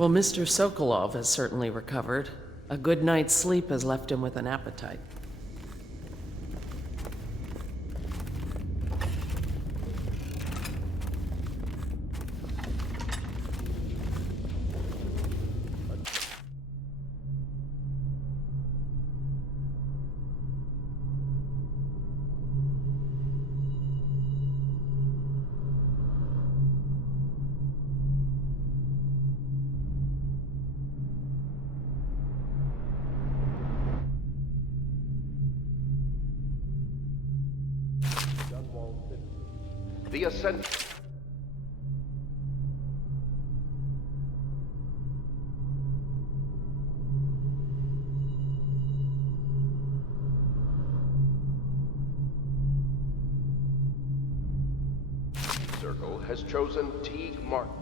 Well, Mr. Sokolov has certainly recovered. A good night's sleep has left him with an appetite. The Ascent. Circle has chosen Teague Martin.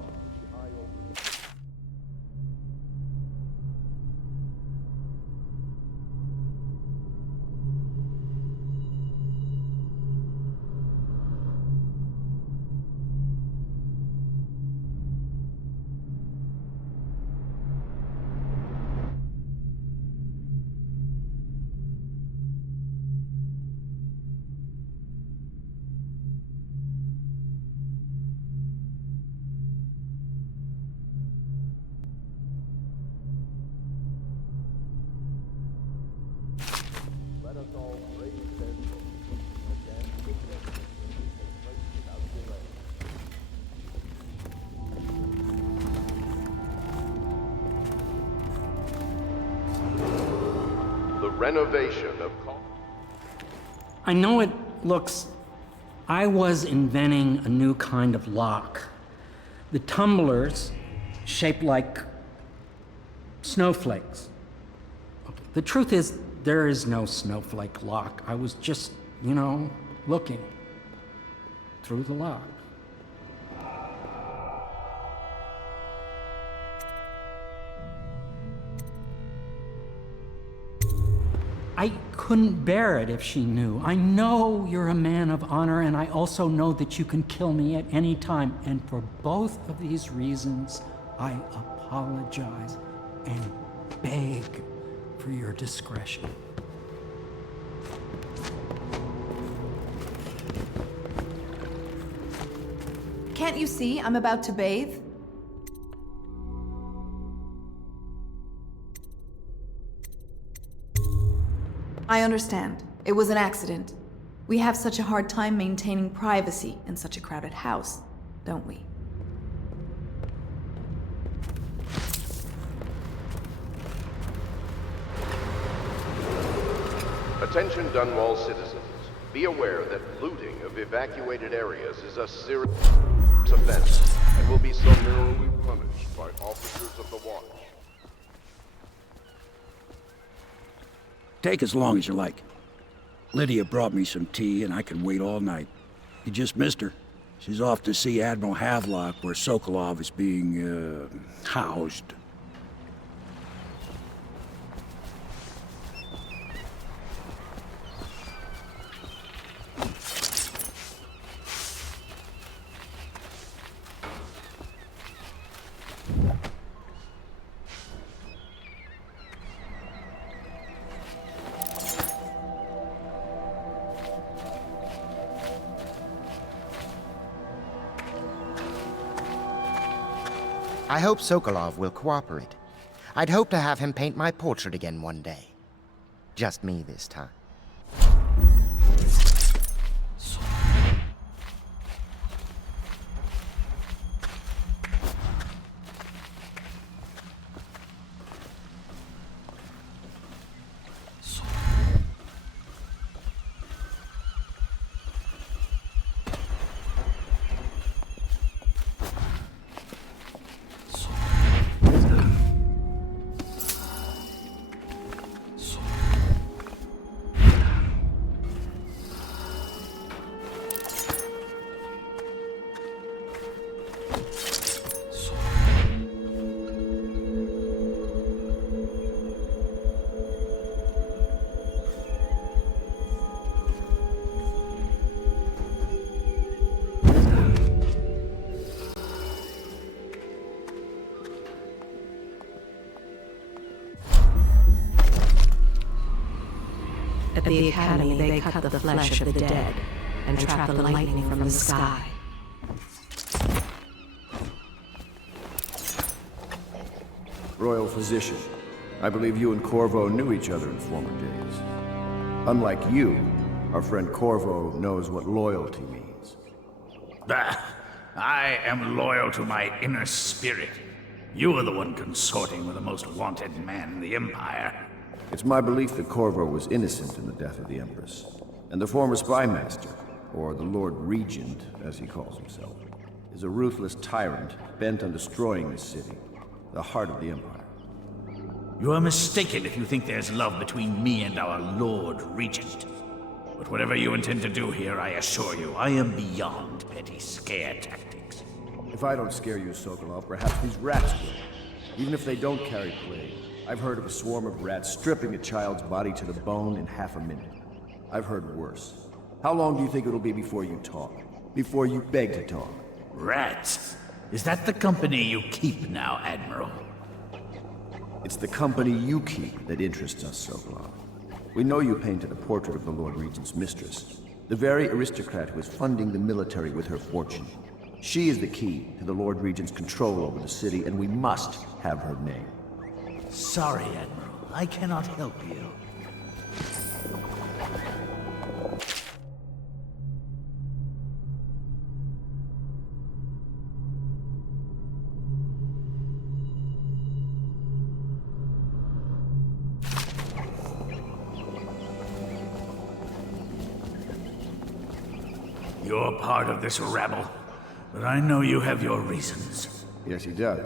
Renovation of... I know it looks... I was inventing a new kind of lock. The tumblers, shaped like snowflakes. The truth is, there is no snowflake lock. I was just, looking through the lock. I couldn't bear it if she knew. I know you're a man of honor, and I also know that you can kill me at any time. And for both of these reasons, I apologize and beg for your discretion. Can't you see I'm about to bathe? I understand. It was an accident. We have such a hard time maintaining privacy in such a crowded house, don't we? Attention Dunwall citizens. Be aware that looting of evacuated areas is a serious offense and will be summarily punished by officers of the watch. Take as long as you like. Lydia brought me some tea, and I can wait all night. You just missed her. She's off to see Admiral Havelock, where Sokolov is being, housed. I hope Sokolov will cooperate. I'd hope to have him paint my portrait again one day. Just me this time. At the Academy, they cut the flesh of the dead and trap the lightning from the sky. Royal Physician, I believe you and Corvo knew each other in former days. Unlike you, our friend Corvo knows what loyalty means. Bah! I am loyal to my inner spirit. You are the one consorting with the most wanted man in the Empire. It's my belief that Corvo was innocent in the death of the Empress, and the former spy master, or the Lord Regent, as he calls himself, is a ruthless tyrant bent on destroying this city, the heart of the Empire. You are mistaken if you think there's love between me and our Lord Regent. But whatever you intend to do here, I assure you, I am beyond petty scare tactics. If I don't scare you, Sokolov, perhaps these rats will. Even if they don't carry plague, I've heard of a swarm of rats stripping a child's body to the bone in half a minute. I've heard worse. How long do you think it'll be before you talk? Before you beg to talk? Rats? Is that the company you keep now, Admiral? It's the company you keep that interests us, Sokolov. We know you painted a portrait of the Lord Regent's mistress, the very aristocrat who is funding the military with her fortune. She is the key to the Lord Regent's control over the city, and we must have her name. Sorry, Admiral. I cannot help you. You're part of this rabble, but I know you have your reasons. Yes, he does.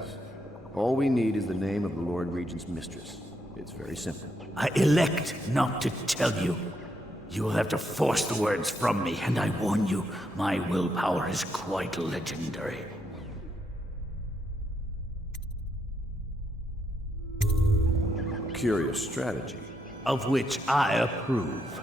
All we need is the name of the Lord Regent's mistress. It's very simple. I elect not to tell you. You will have to force the words from me, and I warn you, my willpower is quite legendary. Curious strategy. Of which I approve.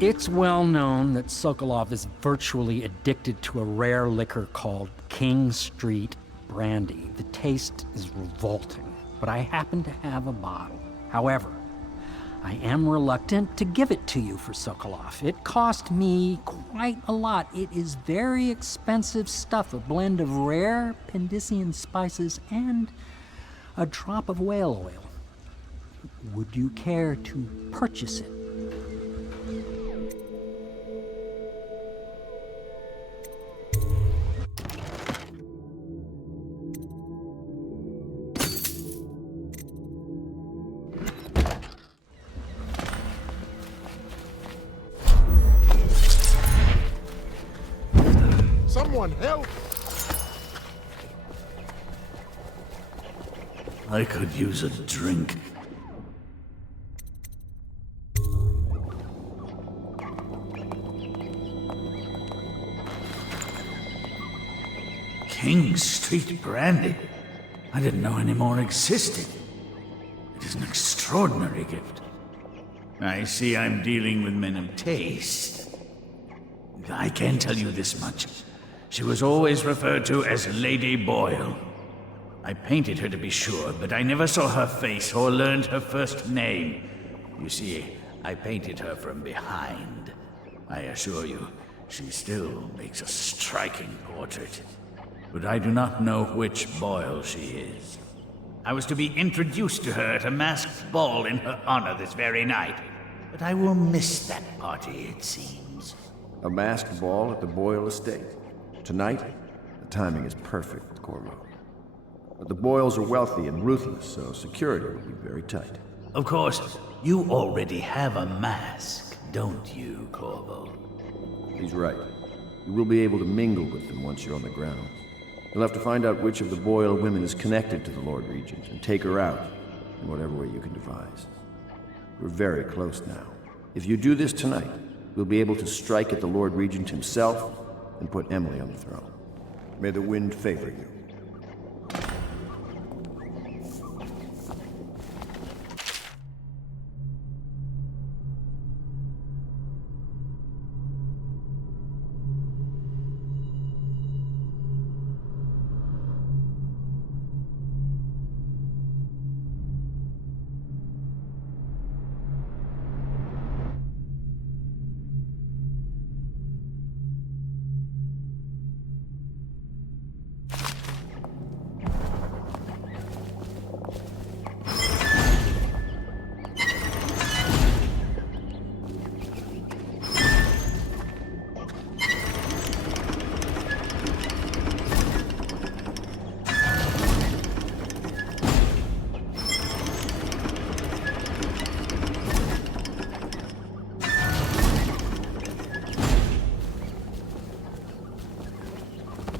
It's well known that Sokolov is virtually addicted to a rare liquor called King Street Brandy. The taste is revolting, but I happen to have a bottle. However, I am reluctant to give it to you for Sokolov. It cost me quite a lot. It is very expensive stuff, a blend of rare Pendician spices and a drop of whale oil. Would you care to purchase it? Someone help! I could use a drink. King Street Brandy? I didn't know any more existed. It is an extraordinary gift. I see I'm dealing with men of taste. I can tell you this much. She was always referred to as Lady Boyle. I painted her to be sure, but I never saw her face or learned her first name. You see, I painted her from behind. I assure you, she still makes a striking portrait. But I do not know which Boyle she is. I was to be introduced to her at a masked ball in her honor this very night. But I will miss that party, it seems. A masked ball at the Boyle estate. Tonight, the timing is perfect, Corvo. But the Boyles are wealthy and ruthless, so security will be very tight. Of course, you already have a mask, don't you, Corvo? He's right. You will be able to mingle with them once you're on the ground. You'll have to find out which of the Boyle women is connected to the Lord Regent and take her out in whatever way you can devise. We're very close now. If you do this tonight, we'll be able to strike at the Lord Regent himself and put Emily on the throne. May the wind favor you.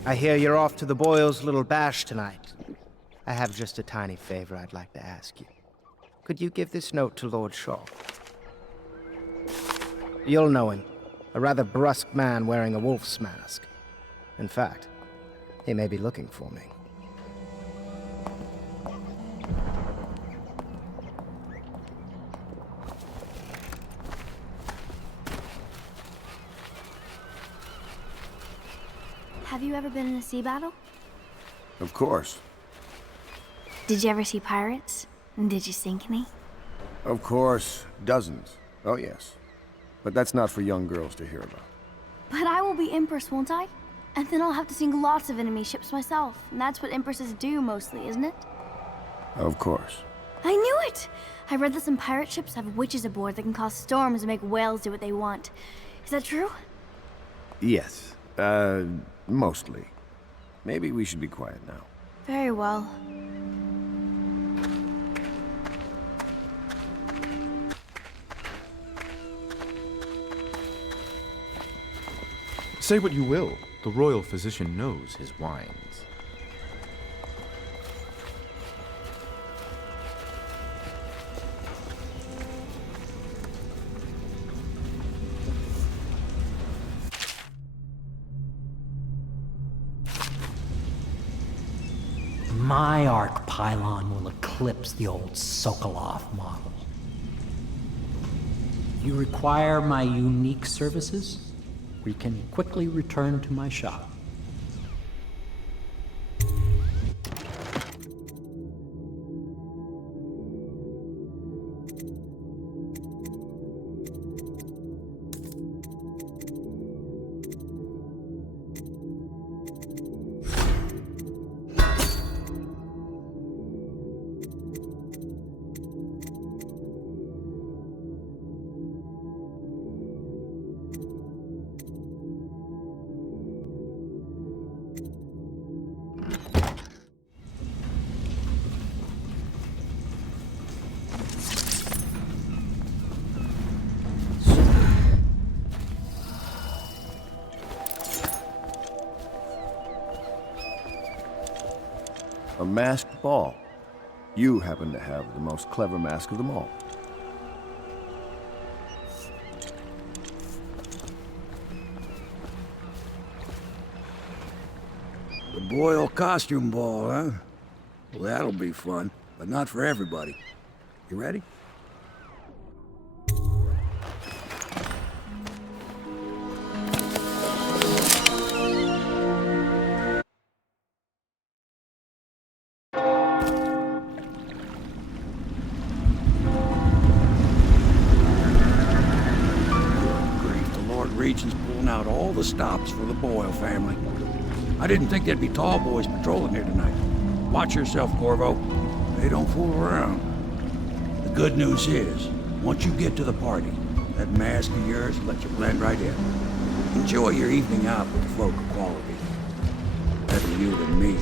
I hear you're off to the Boyles' little bash tonight. I have just a tiny favor I'd like to ask you. Could you give this note to Lord Shaw? You'll know him. A rather brusque man wearing a wolf's mask. In fact, he may be looking for me. Have you ever been in a sea battle? Of course. Did you ever see pirates? And did you sink any? Of course. Dozens. Oh, yes. But that's not for young girls to hear about. But I will be Empress, won't I? And then I'll have to sink lots of enemy ships myself. And that's what Empresses do mostly, isn't it? Of course. I knew it! I read that some pirate ships have witches aboard that can cause storms and make whales do what they want. Is that true? Yes. Mostly. Maybe we should be quiet now. Very well. Say what you will, the royal physician knows his wines. My arc pylon will eclipse the old Sokolov model. You require my unique services? We can quickly return to my shop. A masked ball. You happen to have the most clever mask of them all. The Boyle costume ball, huh? Well, that'll be fun, but not for everybody. You ready? Regent's pulling out all the stops for the Boyle family. I didn't think there'd be tall boys patrolling here tonight. Watch yourself, Corvo. They don't fool around. The good news is, once you get to the party, that mask of yours will let you blend right in. Enjoy your evening out with the folk of quality. Better you than me.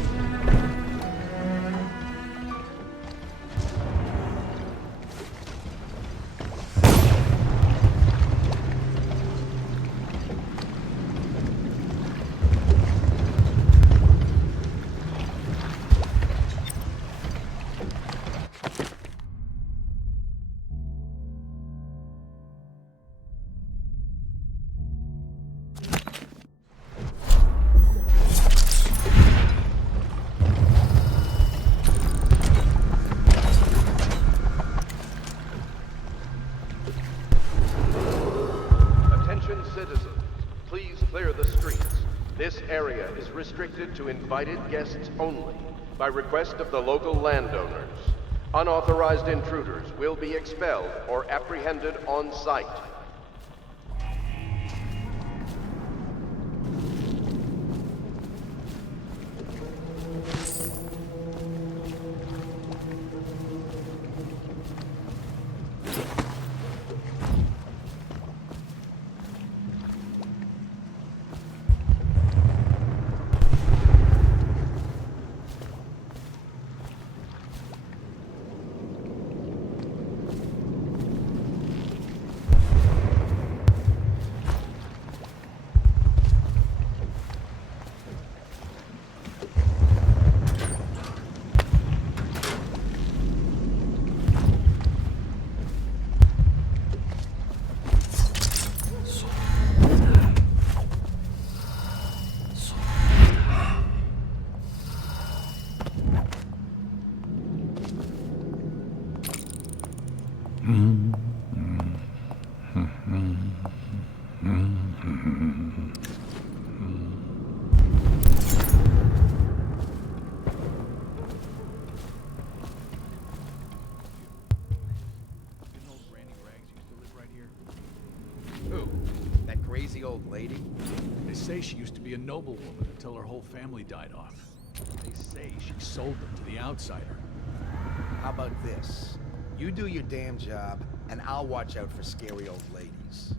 Citizens, please clear the streets. This area is restricted to invited guests only, by request of the local landowners. Unauthorized intruders will be expelled or apprehended on sight. be a noblewoman until her whole family died off. They say she sold them to the outsider. How about this? You do your damn job, and I'll watch out for scary old ladies.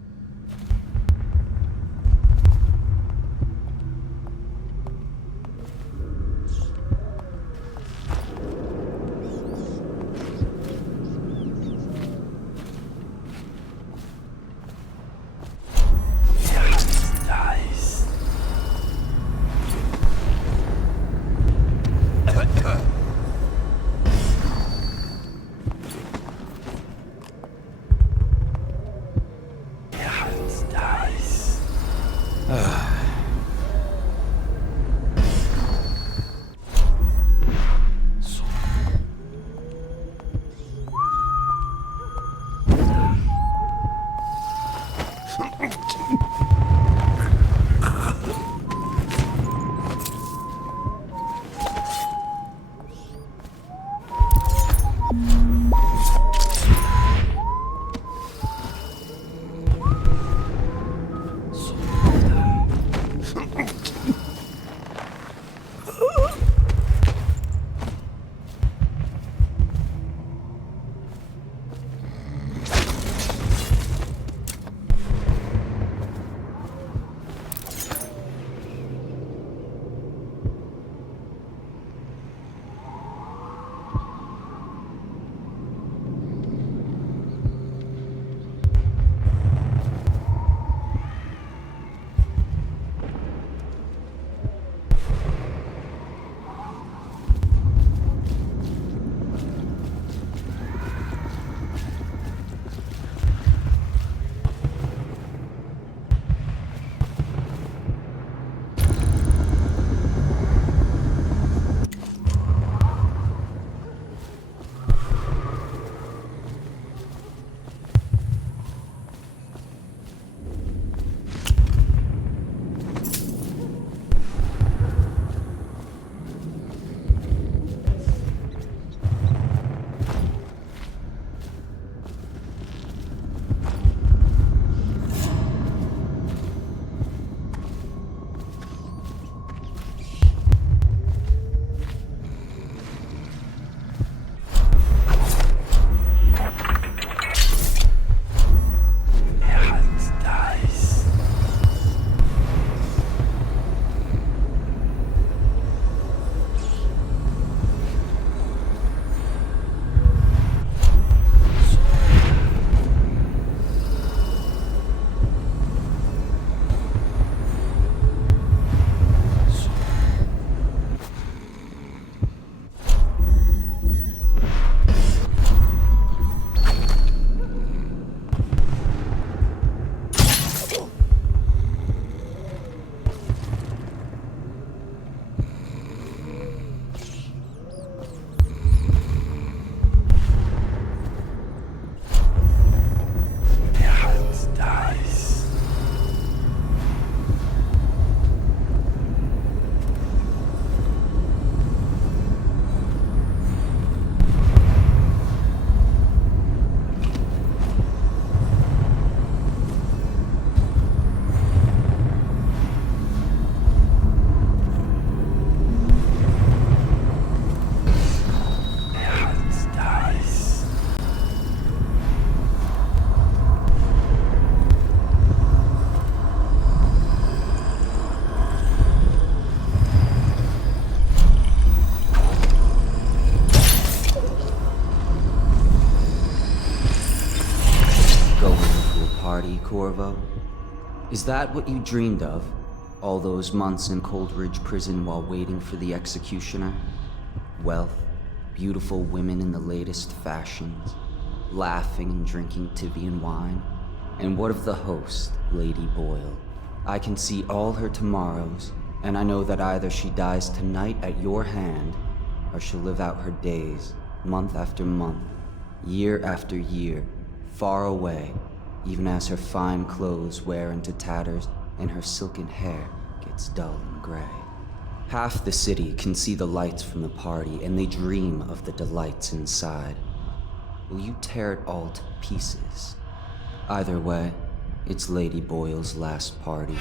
Corvo? Is that what you dreamed of? All those months in Coldridge Prison while waiting for the executioner? Wealth, beautiful women in the latest fashions, laughing and drinking Tibian wine? And what of the host, Lady Boyle? I can see all her tomorrows, and I know that either she dies tonight at your hand, or she'll live out her days, month after month, year after year, far away, even as her fine clothes wear into tatters and her silken hair gets dull and gray. Half the city can see the lights from the party, and they dream of the delights inside. Will you tear it all to pieces? Either way, it's Lady Boyle's last party.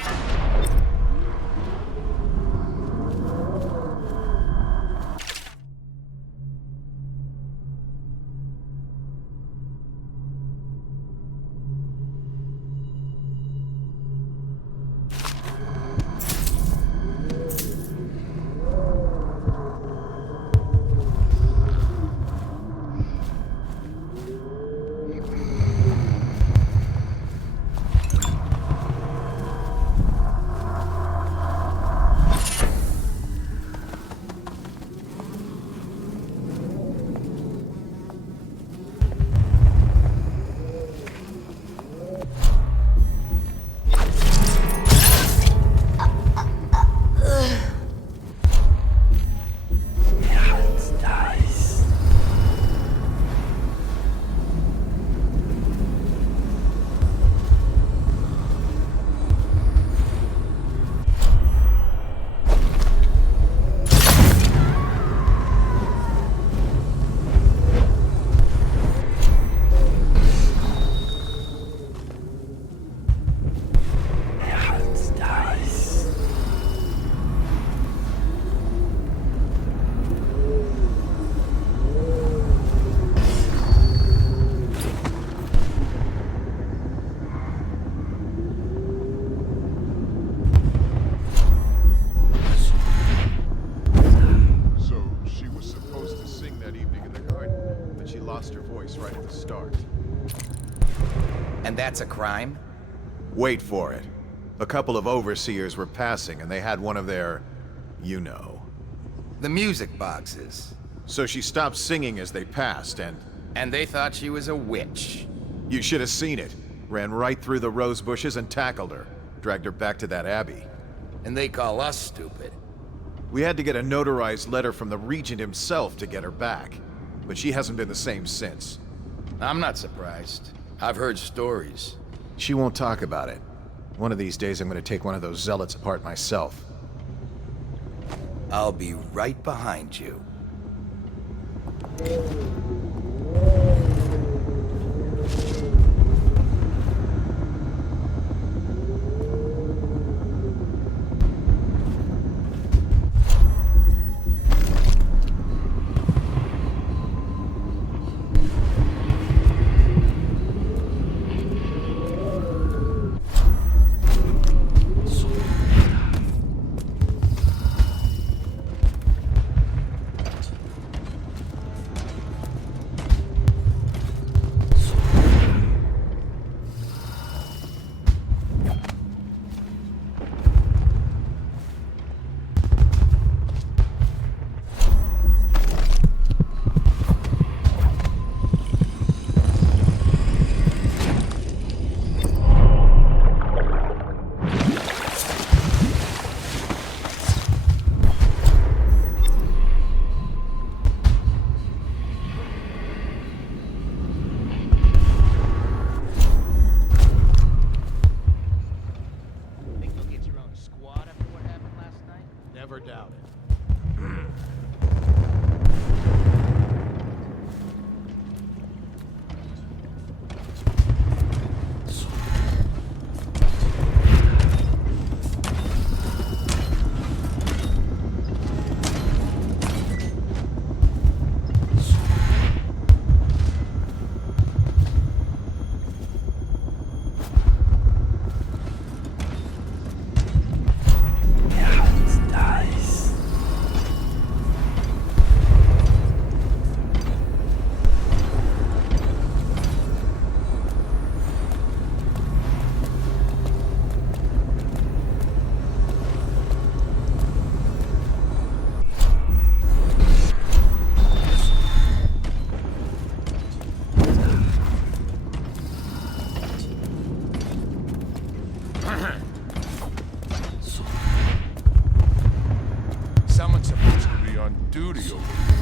And that's a crime? Wait for it. A couple of overseers were passing and they had one of their, you know. The music boxes. So she stopped singing as they passed And they thought she was a witch. You should have seen it. Ran right through the rose bushes and tackled her. Dragged her back to that abbey. And they call us stupid. We had to get a notarized letter from the regent himself to get her back. But she hasn't been the same since. I'm not surprised. I've heard stories. She won't talk about it. One of these days I'm gonna take one of those zealots apart myself. I'll be right behind you. Never doubt it. Someone's supposed to be on duty over here.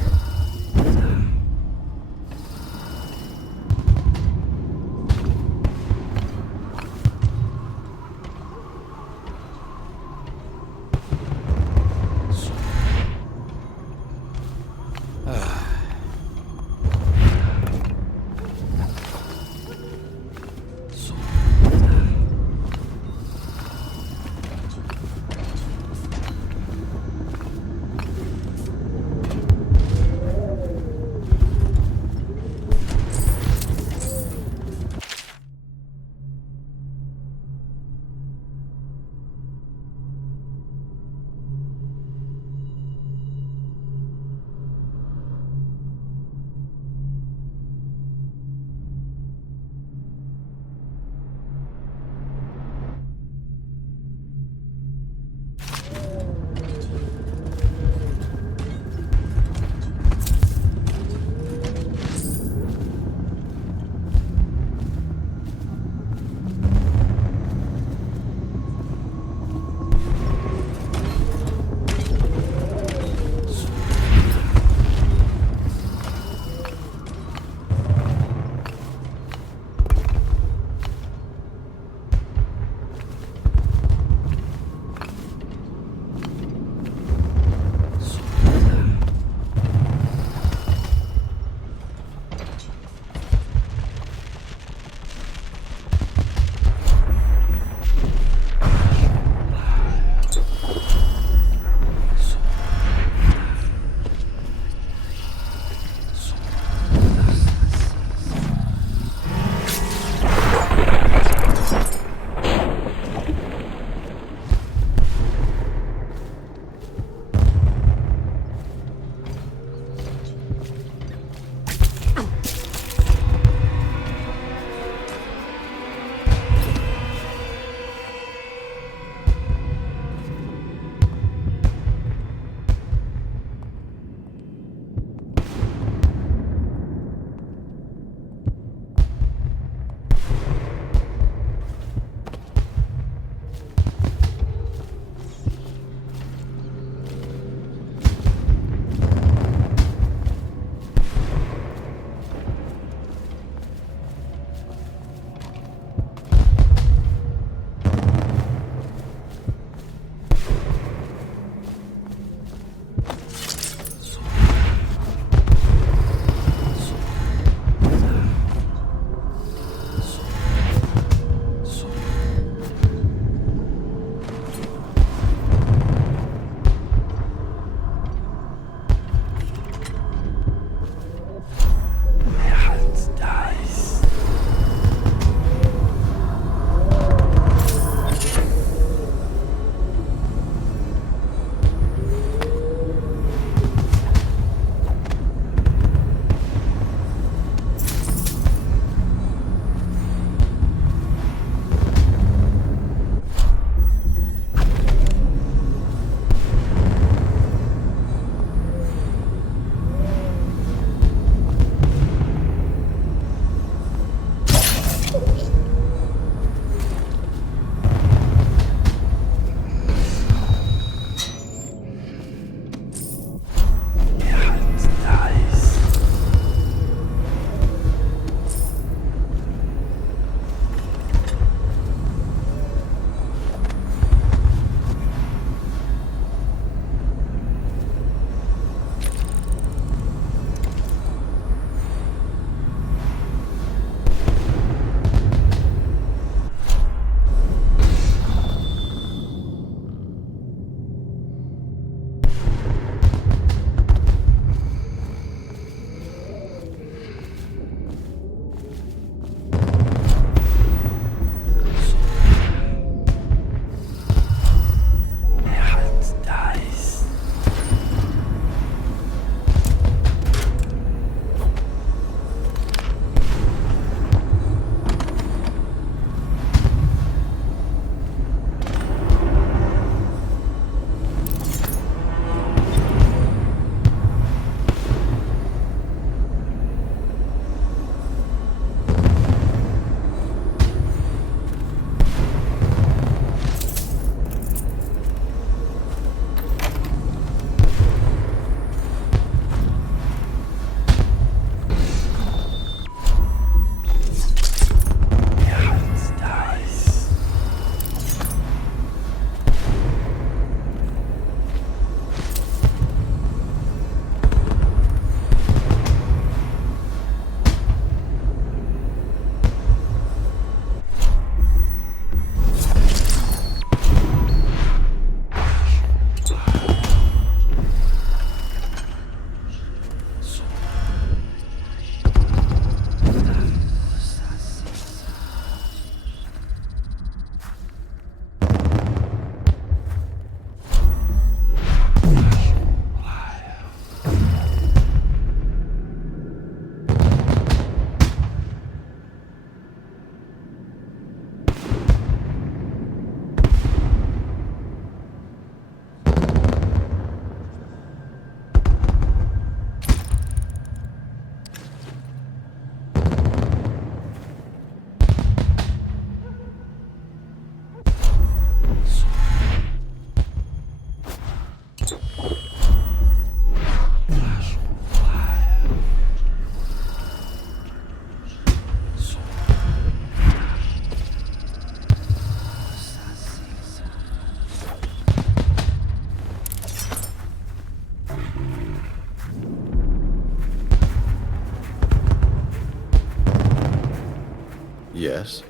Yes?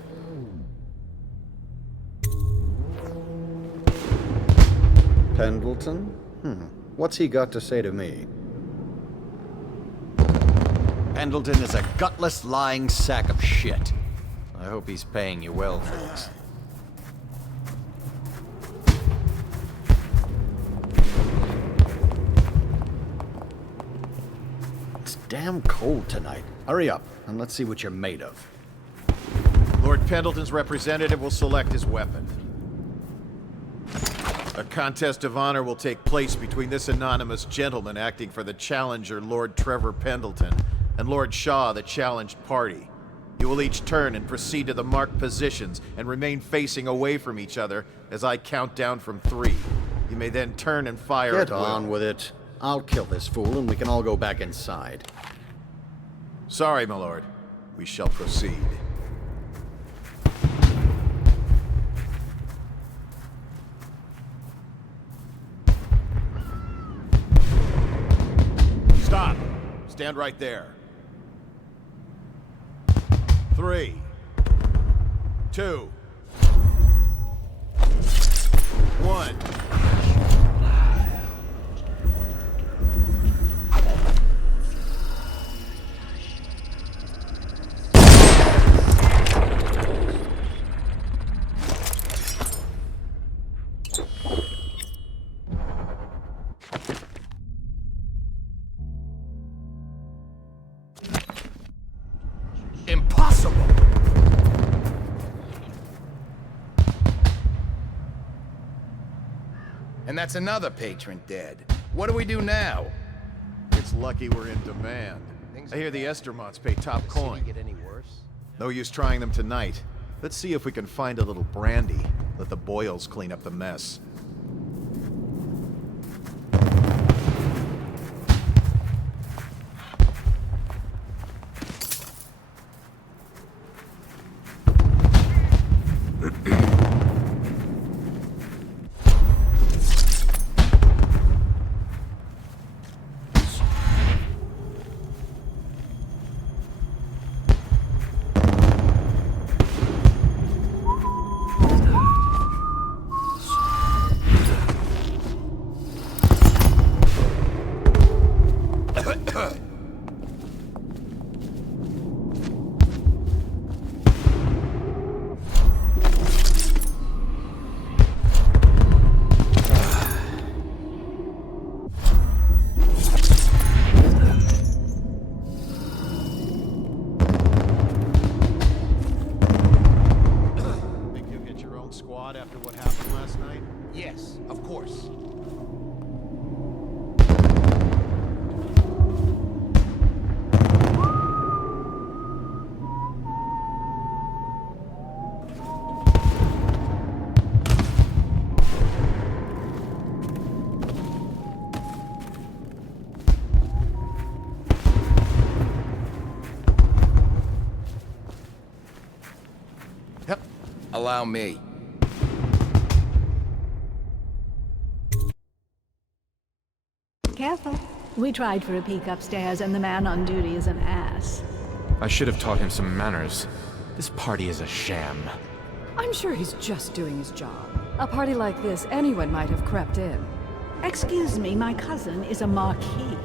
Pendleton? What's he got to say to me? Pendleton is a gutless, lying sack of shit. I hope he's paying you well for this. It's damn cold tonight. Hurry up, and let's see what you're made of. Lord Pendleton's representative will select his weapon. A contest of honor will take place between this anonymous gentleman acting for the challenger, Lord Trevor Pendleton, and Lord Shaw, the challenged party. You will each turn and proceed to the marked positions and remain facing away from each other as I count down from 3. You may then turn and fire at Get will. on with it. I'll kill this fool and we can all go back inside. Sorry, my lord. We shall proceed. Stop! Stand right there. 3, 2, 1. Impossible! And that's another patron dead. What do we do now? It's lucky we're in demand. I hear the Estermonts pay top coin. Get any worse? No use trying them tonight. Let's see if we can find a little brandy. Let the Boyles clean up the mess. After what happened last night? Yes, of course. Yep. Allow me. Careful. We tried for a peek upstairs, and the man on duty is an ass. I should have taught him some manners. This party is a sham. I'm sure he's just doing his job. A party like this, anyone might have crept in. Excuse me, my cousin is a marquis.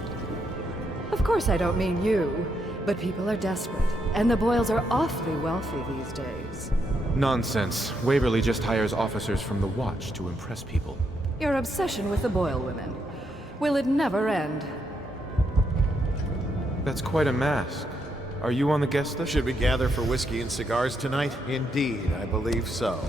Of course I don't mean you, but people are desperate, and the Boyles are awfully wealthy these days. Nonsense. Waverly just hires officers from the Watch to impress people. Your obsession with the Boyle women. Will it never end? That's quite a mask. Are you on the guest list? Should we gather for whiskey and cigars tonight? Indeed, I believe so.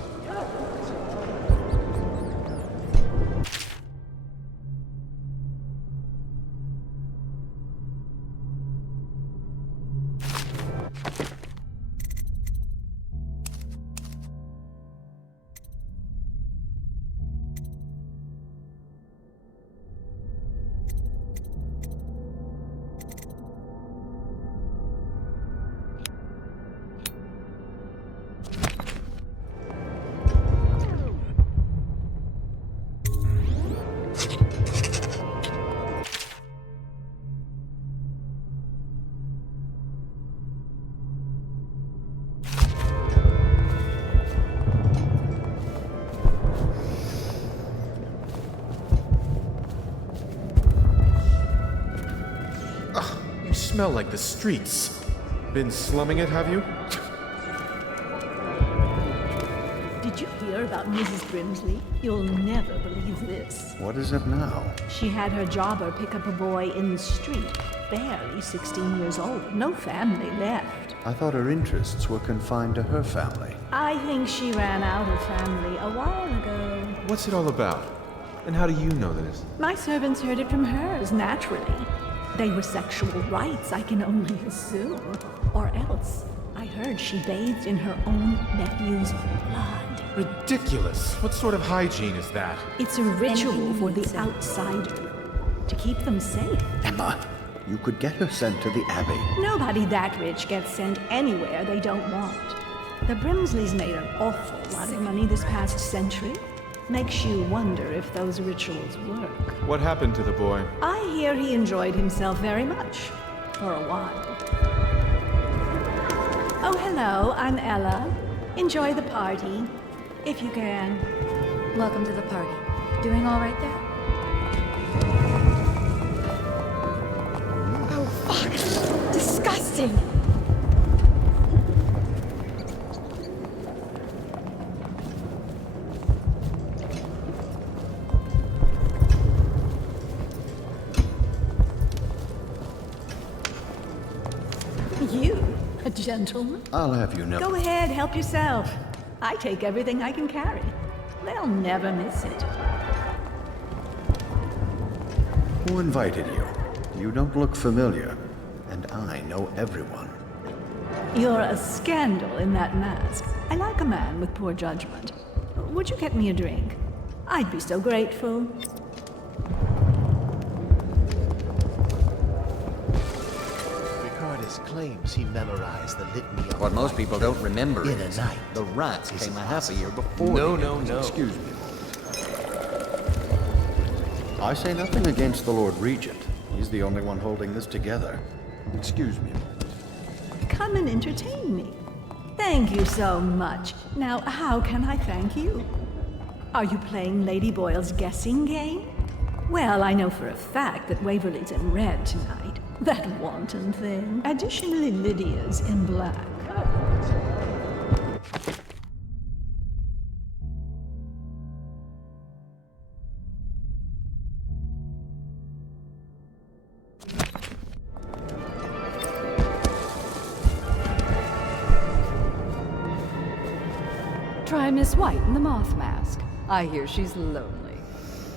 smell like the streets. Been slumming it, have you? Did you hear about Mrs. Brimsley? You'll never believe this. What is it now? She had her jobber pick up a boy in the street, barely 16 years old, no family left. I thought her interests were confined to her family. I think she ran out of family a while ago. What's it all about? And how do you know this? My servants heard it from hers, naturally. They were sexual rights, I can only assume. Or else, I heard she bathed in her own nephew's blood. Ridiculous. What sort of hygiene is that? It's a ritual for the outsider, to keep them safe. Emma, you could get her sent to the Abbey. Nobody that rich gets sent anywhere they don't want. The Brimsleys made an awful lot of money this past century. Makes you wonder if those rituals work. What happened to the boy? I hear he enjoyed himself very much. For a while. Oh, hello, I'm Ella. Enjoy the party. If you can. Welcome to the party. Doing all right there? Oh, fuck. Disgusting. You, a gentleman? I'll have you know. Go ahead, help yourself. I take everything I can carry. They'll never miss it. Who invited you? You don't look familiar, and I know everyone. You're a scandal in that mask. I like a man with poor judgment. Would you get me a drink? I'd be so grateful. Ricardus claims he memorized the litany of What most people don't remember in is a night. the rats came a half a year before. No. Excuse me. I say nothing against the Lord Regent. He's the only one holding this together. Excuse me. Come and entertain me. Thank you so much. Now, how can I thank you? Are you playing Lady Boyle's guessing game? Well, I know for a fact that Waverly's in red tonight. That wanton thing. Additionally, Lydia's in black. Try Miss White in the moth mask. I hear she's lonely.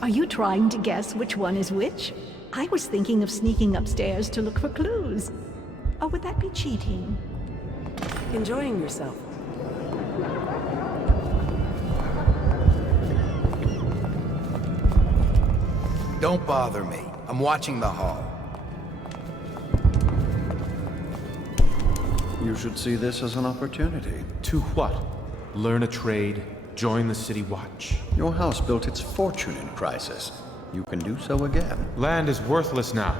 Are you trying to guess which one is which? I was thinking of sneaking upstairs to look for clues. Or would that be cheating? Enjoying yourself. Don't bother me. I'm watching the hall. You should see this as an opportunity. To what? Learn a trade? Join the city watch? Your house built its fortune in crisis. You can do so again. Land is worthless now.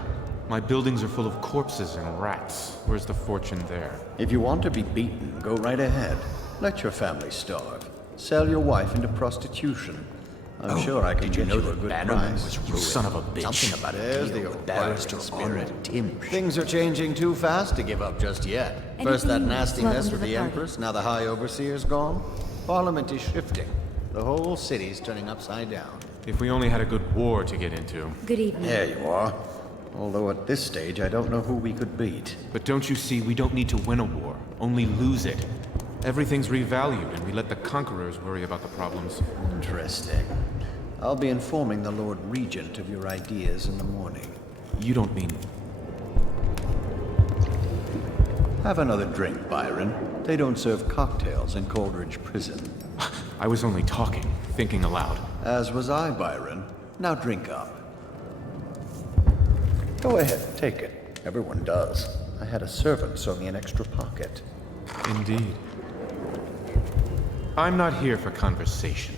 My buildings are full of corpses and rats. Where's the fortune there? If you want to be beaten, go right ahead. Let your family starve. Sell your wife into prostitution. I'm sure I can get you a good price. You son of a bitch. Something about There's a the deal old with barrister spirit. Tim. Things are changing too fast to give up just yet. First that Anything? nasty Welcome mess to with the the party. Empress, now the High Overseer's gone. Parliament is shifting. The whole city's turning upside down. If we only had a good war to get into. Good evening. There you are. Although at this stage, I don't know who we could beat. But don't you see, we don't need to win a war, only lose it. Everything's revalued, and we let the conquerors worry about the problems. Interesting. I'll be informing the Lord Regent of your ideas in the morning. You don't mean... Have another drink, Byron. They don't serve cocktails in Coldridge Prison. I was only talking, thinking aloud. As was I, Byron. Now drink up. Go ahead, take it. Everyone does. I had a servant sew me an extra pocket. Indeed. I'm not here for conversation.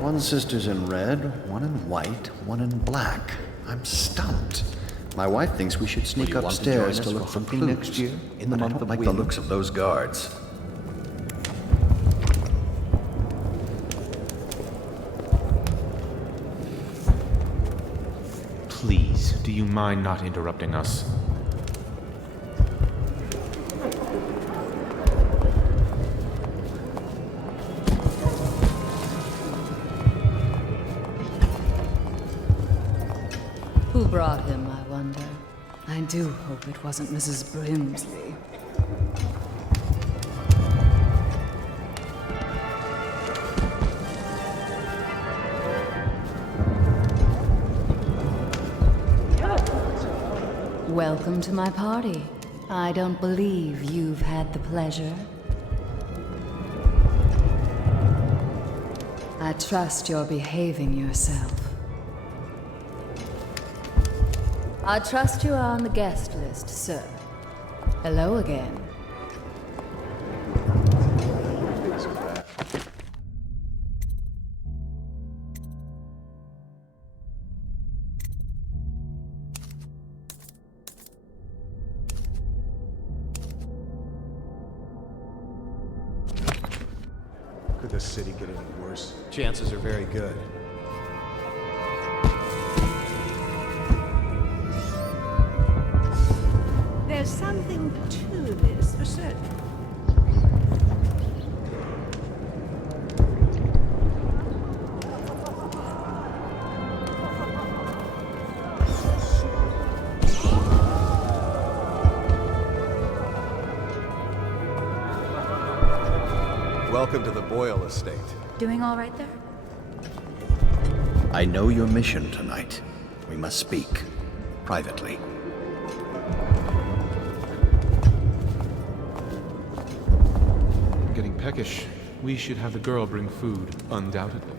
One sister's in red, one in white, one in black. I'm stumped. My wife thinks we should sneak upstairs to look for clues next year, in the month of like the looks of those guards. Please, do you mind not interrupting us? Who brought him, I wonder? I do hope it wasn't Mrs. Brimsley. Welcome to my party. I don't believe you've had the pleasure. I trust you're behaving yourself. I trust you are on the guest list, sir. Hello again. Could this city get any worse? Chances are very good. There's something to this, for certain. Welcome to the Boyle estate. Doing all right there? I know your mission tonight. We must speak. Privately. I'm getting peckish. We should have the girl bring food, undoubtedly.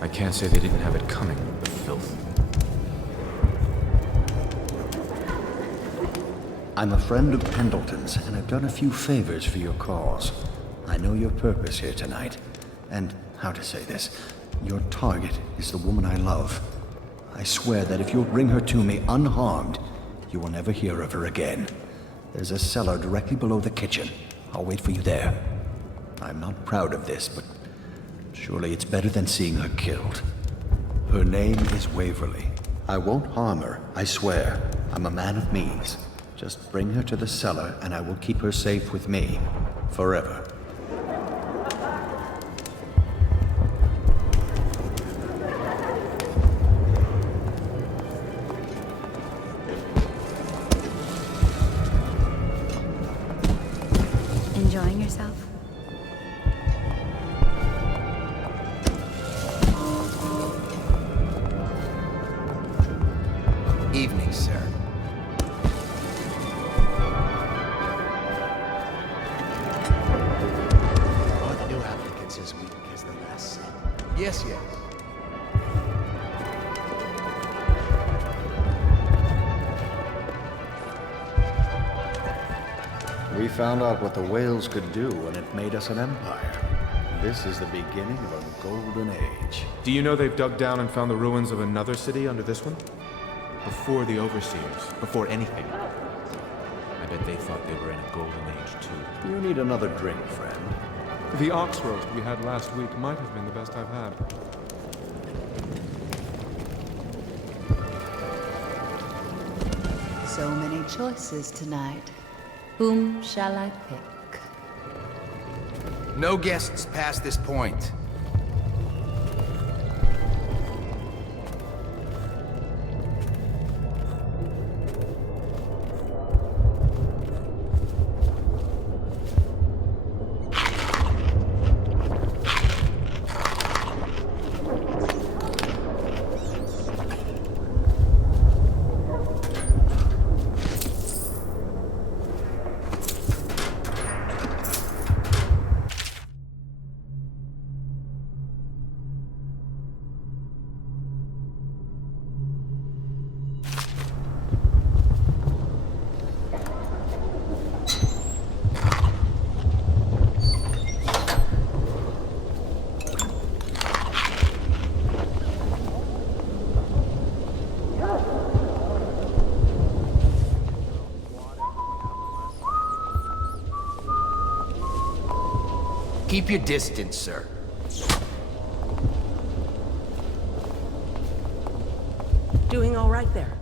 I can't say they didn't have it coming, the filth. I'm a friend of Pendleton's, and I've done a few favors for your cause. I know your purpose here tonight, and how to say this, your target is the woman I love. I swear that if you'll bring her to me unharmed, you will never hear of her again. There's a cellar directly below the kitchen. I'll wait for you there. I'm not proud of this, but surely it's better than seeing her killed. Her name is Waverly. I won't harm her, I swear. I'm a man of means. Just bring her to the cellar, and I will keep her safe with me. Forever. Enjoying yourself? Evening, sir. All the new applicants this week is the last set. Yes, yes. We found out what the whales could do, and it made us an empire. This is the beginning of a golden age. Do you know they've dug down and found the ruins of another city under this one? Before the Overseers, before anything. I bet they thought they were in a golden age, too. You need another drink, friend. The ox roast we had last week might have been the best I've had. So many choices tonight. Whom shall I pick? No guests past this point. Keep your distance, sir. Doing all right there.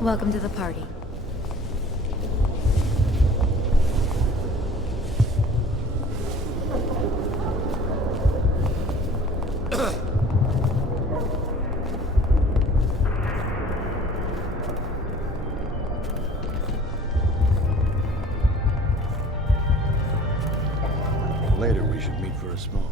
Welcome to the party. Later, we should meet for a smoke.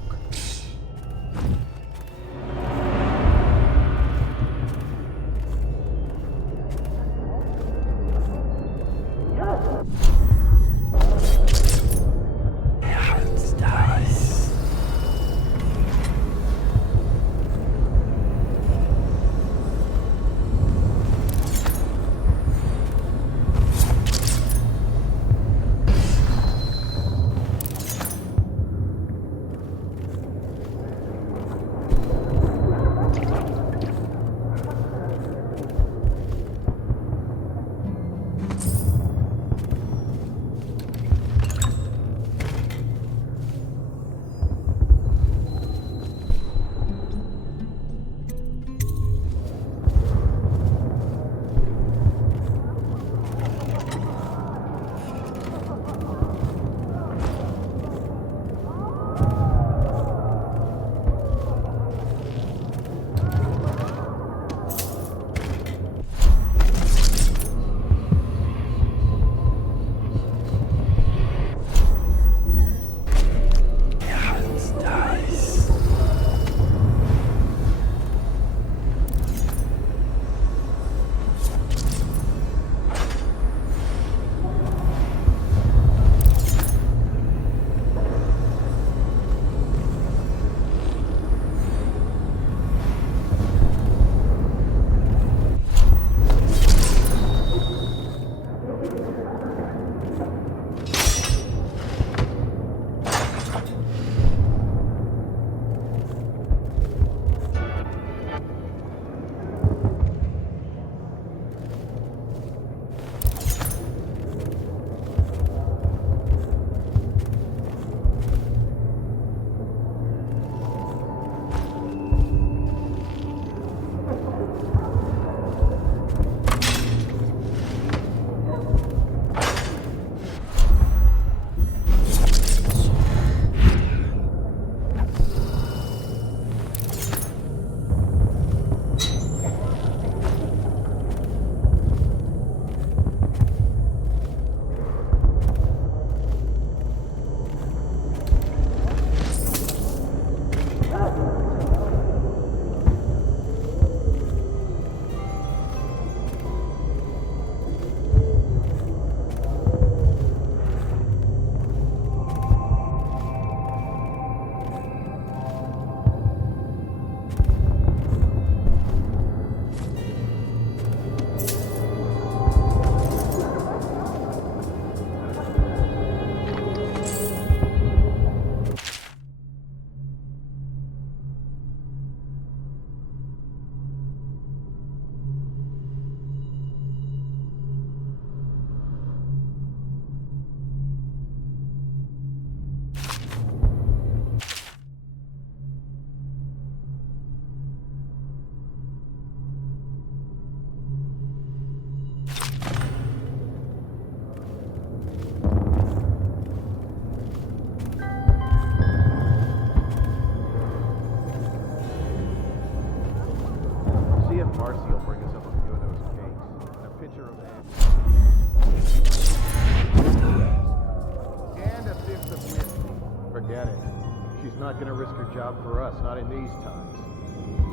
not gonna risk her job for us, not in these times.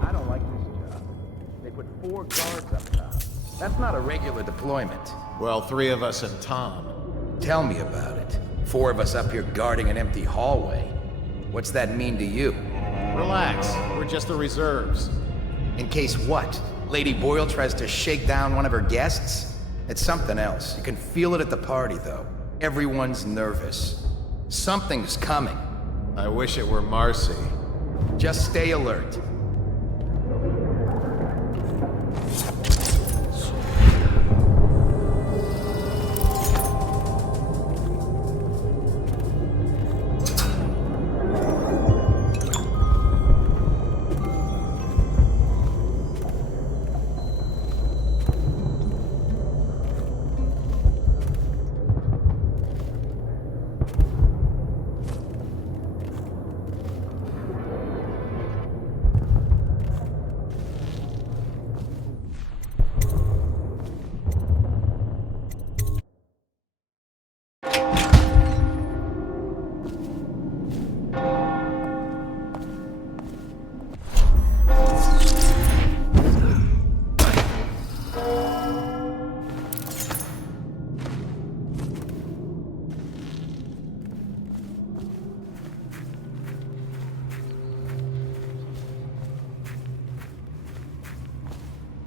I don't like this job. They put 4 guards up top. That's not a regular deployment. Well, 3 of us and Tom. Tell me about it. 4 of us up here guarding an empty hallway. What's that mean to you? Relax, we're just the reserves. In case what? Lady Boyle tries to shake down one of her guests? It's something else. You can feel it at the party, though. Everyone's nervous. Something's coming. I wish it were Marcy. Just stay alert.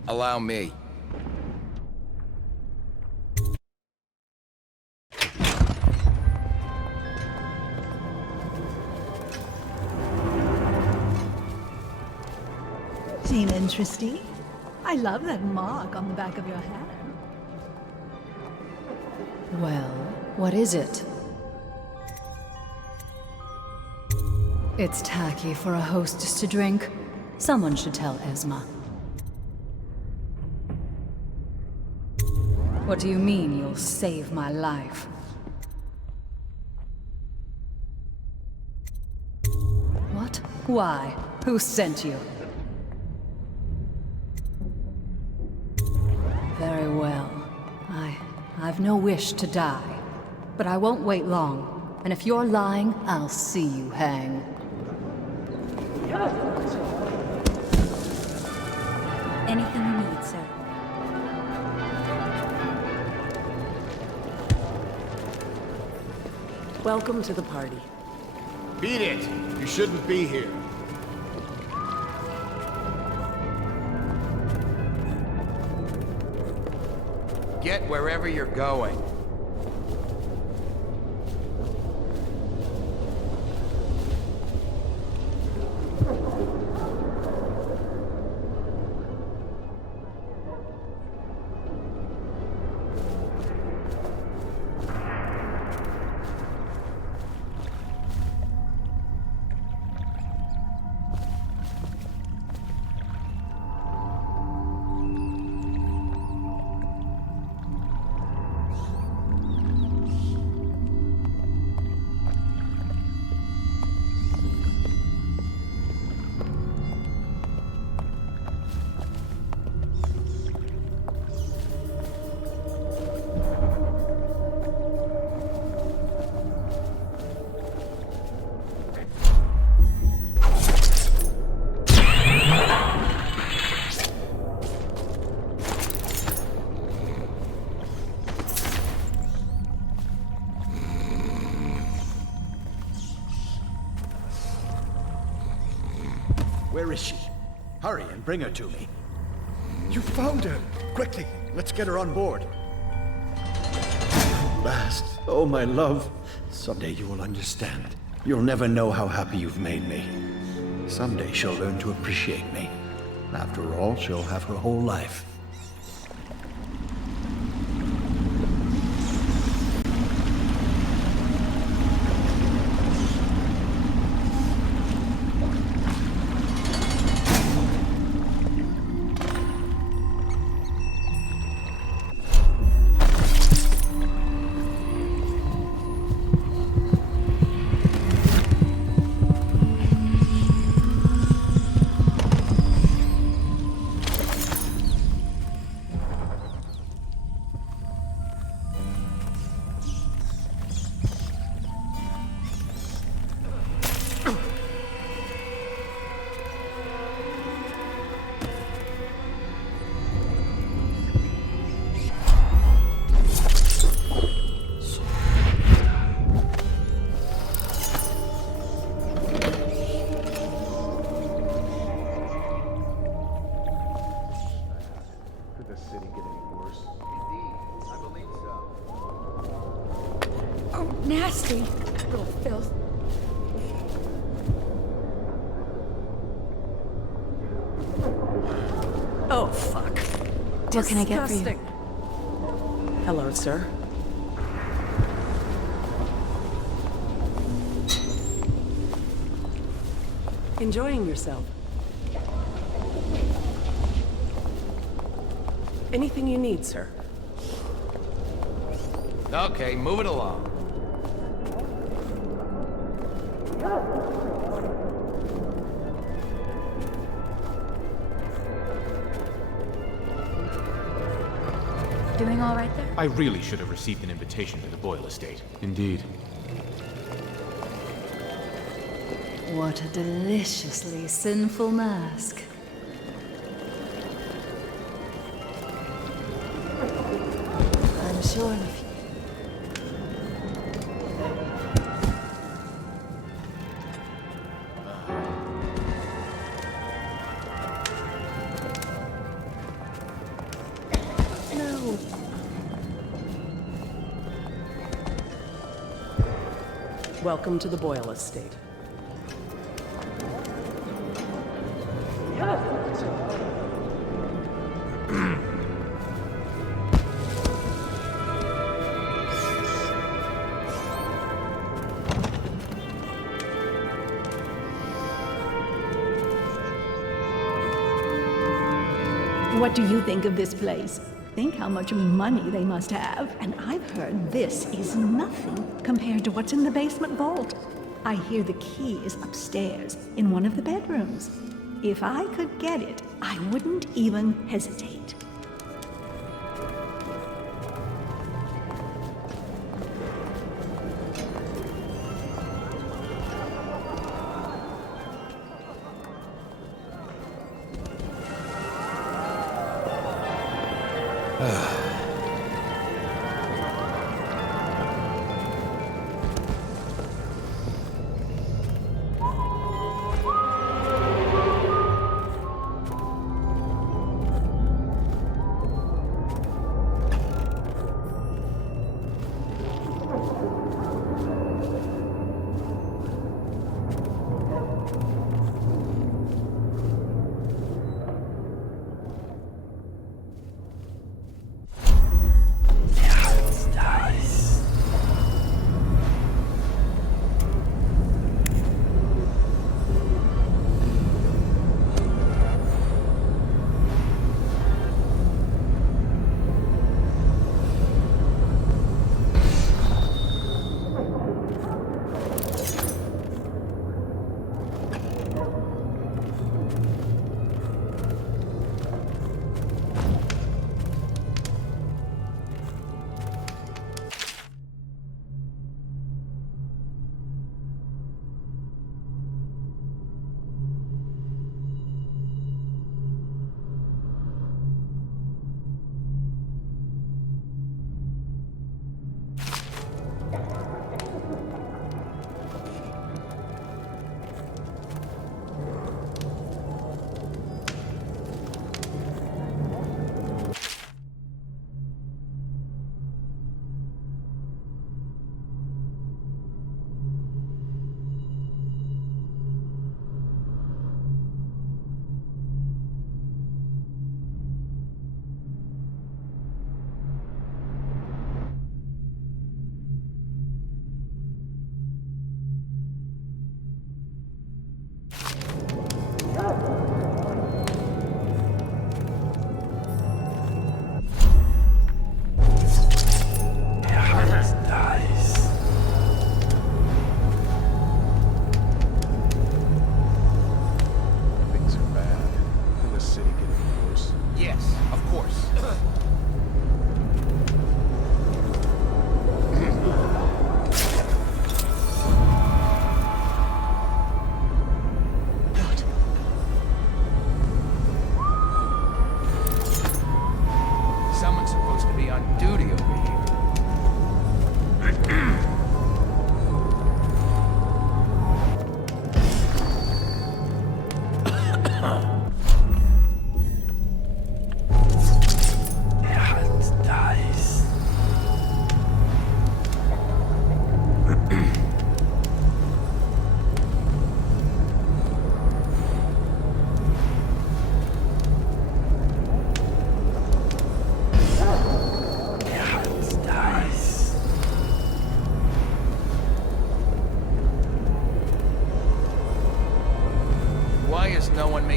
Allow me. Seem interesting? I love that mark on the back of your hand. Well, what is it? It's tacky for a hostess to drink. Someone should tell Esma. What do you mean you'll save my life? What? Why? Who sent you? Very well. I've no wish to die. But I won't wait long. And if you're lying, I'll see you hang. Anything you need, sir. Welcome to the party. Beat it! You shouldn't be here. Get wherever you're going. Where is she? Hurry and bring her to me. You found her! Quickly, let's get her on board. Last, oh my love. Someday you will understand. You'll never know how happy you've made me. Someday she'll learn to appreciate me. After all, she'll have her whole life. nasty little filth. Oh, fuck. What can I get for you? Disgusting. Hello, sir. Enjoying yourself? Anything you need, sir? Okay, move it along. Doing all right there? I really should have received an invitation to the Boyle estate. Indeed. What a deliciously sinful mask. I'm sure of you. No. Welcome to the Boyle estate. What do you think of this place? Think how much money they must have. And I've heard this is nothing compared to what's in the basement vault. I hear the key is upstairs in one of the bedrooms. If I could get it, I wouldn't even hesitate.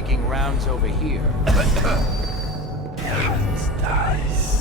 making rounds over here. Dice.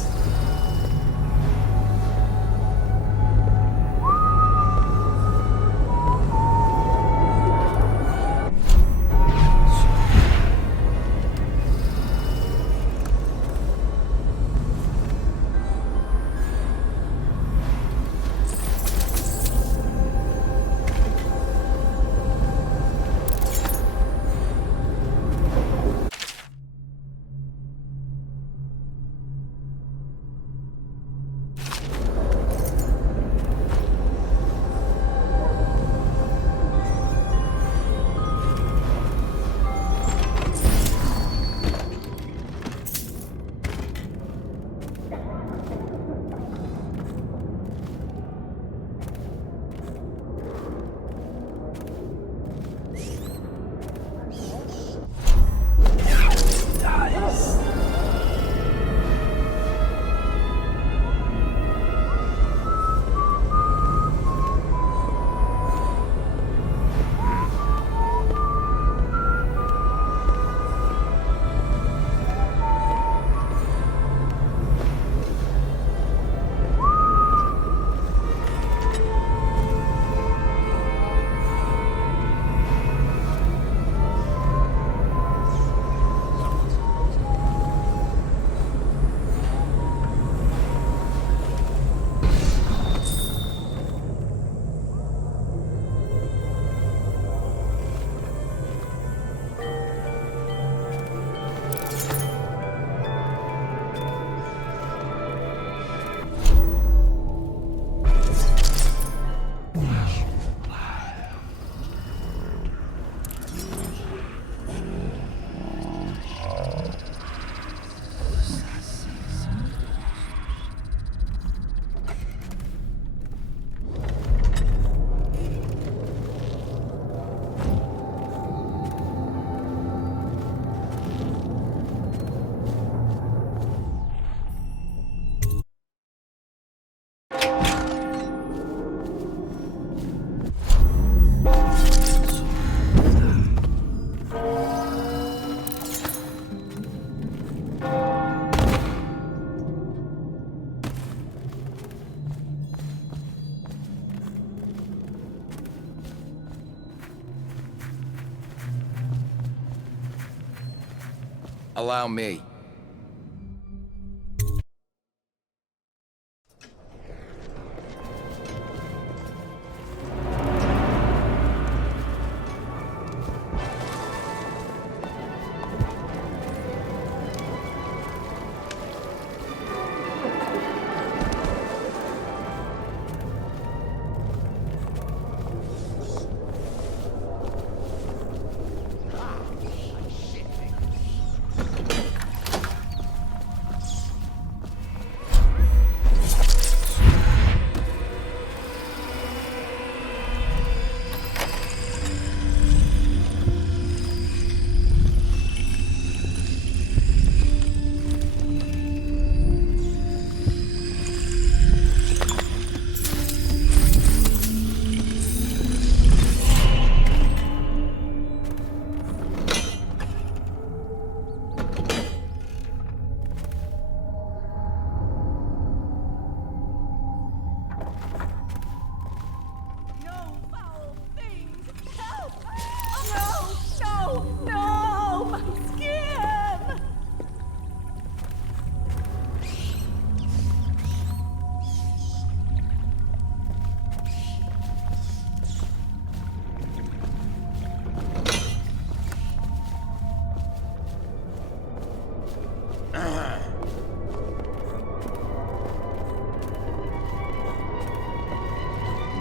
Allow me.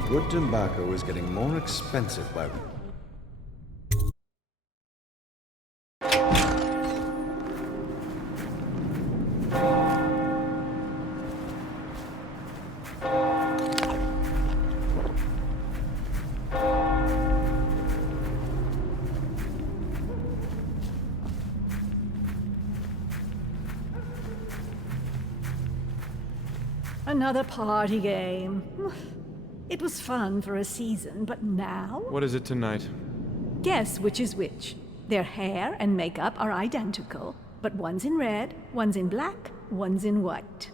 Good tobacco is getting more expensive by... Another party game. It was fun for a season, but now? What is it tonight? Guess which is which. Their hair and makeup are identical, but one's in red, one's in black, one's in white.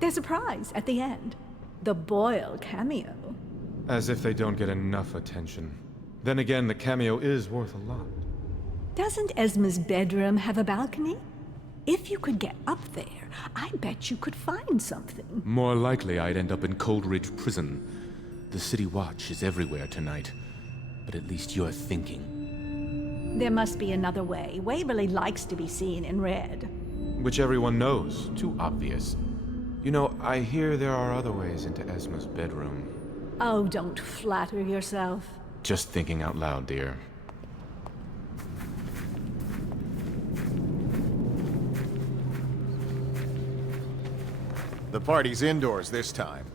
There's a prize at the end. The Boyle cameo. As if they don't get enough attention. Then again, the cameo is worth a lot. Doesn't Esma's bedroom have a balcony? If you could get up there, I bet you could find something. More likely I'd end up in Coldridge Prison. The City Watch is everywhere tonight. But at least you're thinking. There must be another way. Waverly likes to be seen in red. Which everyone knows. Too obvious. You know, I hear there are other ways into Esma's bedroom. Oh, don't flatter yourself. Just thinking out loud, dear. The party's indoors this time.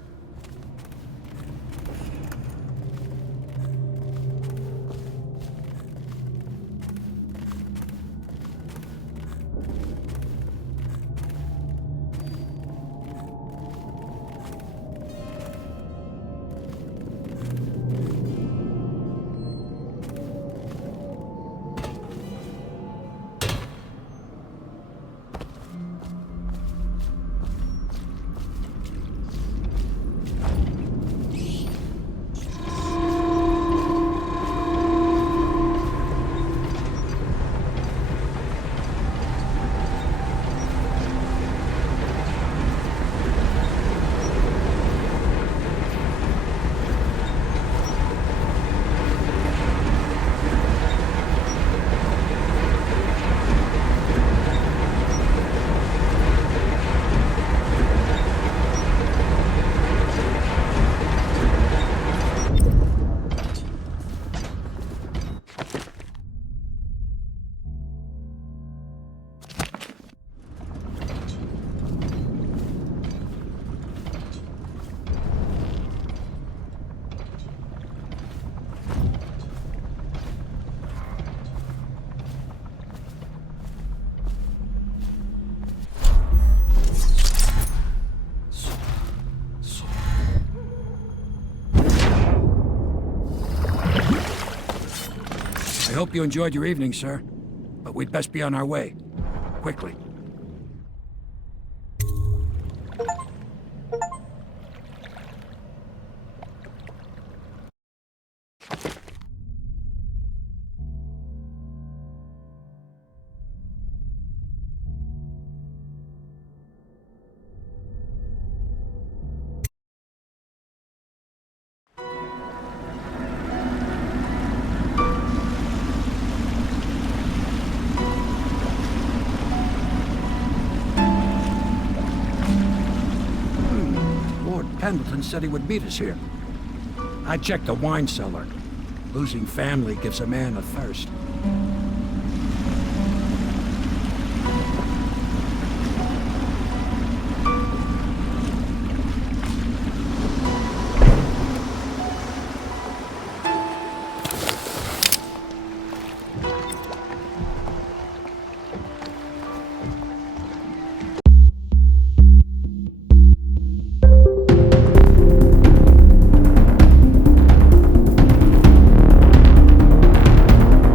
I hope you enjoyed your evening, sir. But we'd best be on our way. Quickly. Pendleton said he would meet us here. I checked the wine cellar. Losing family gives a man a thirst.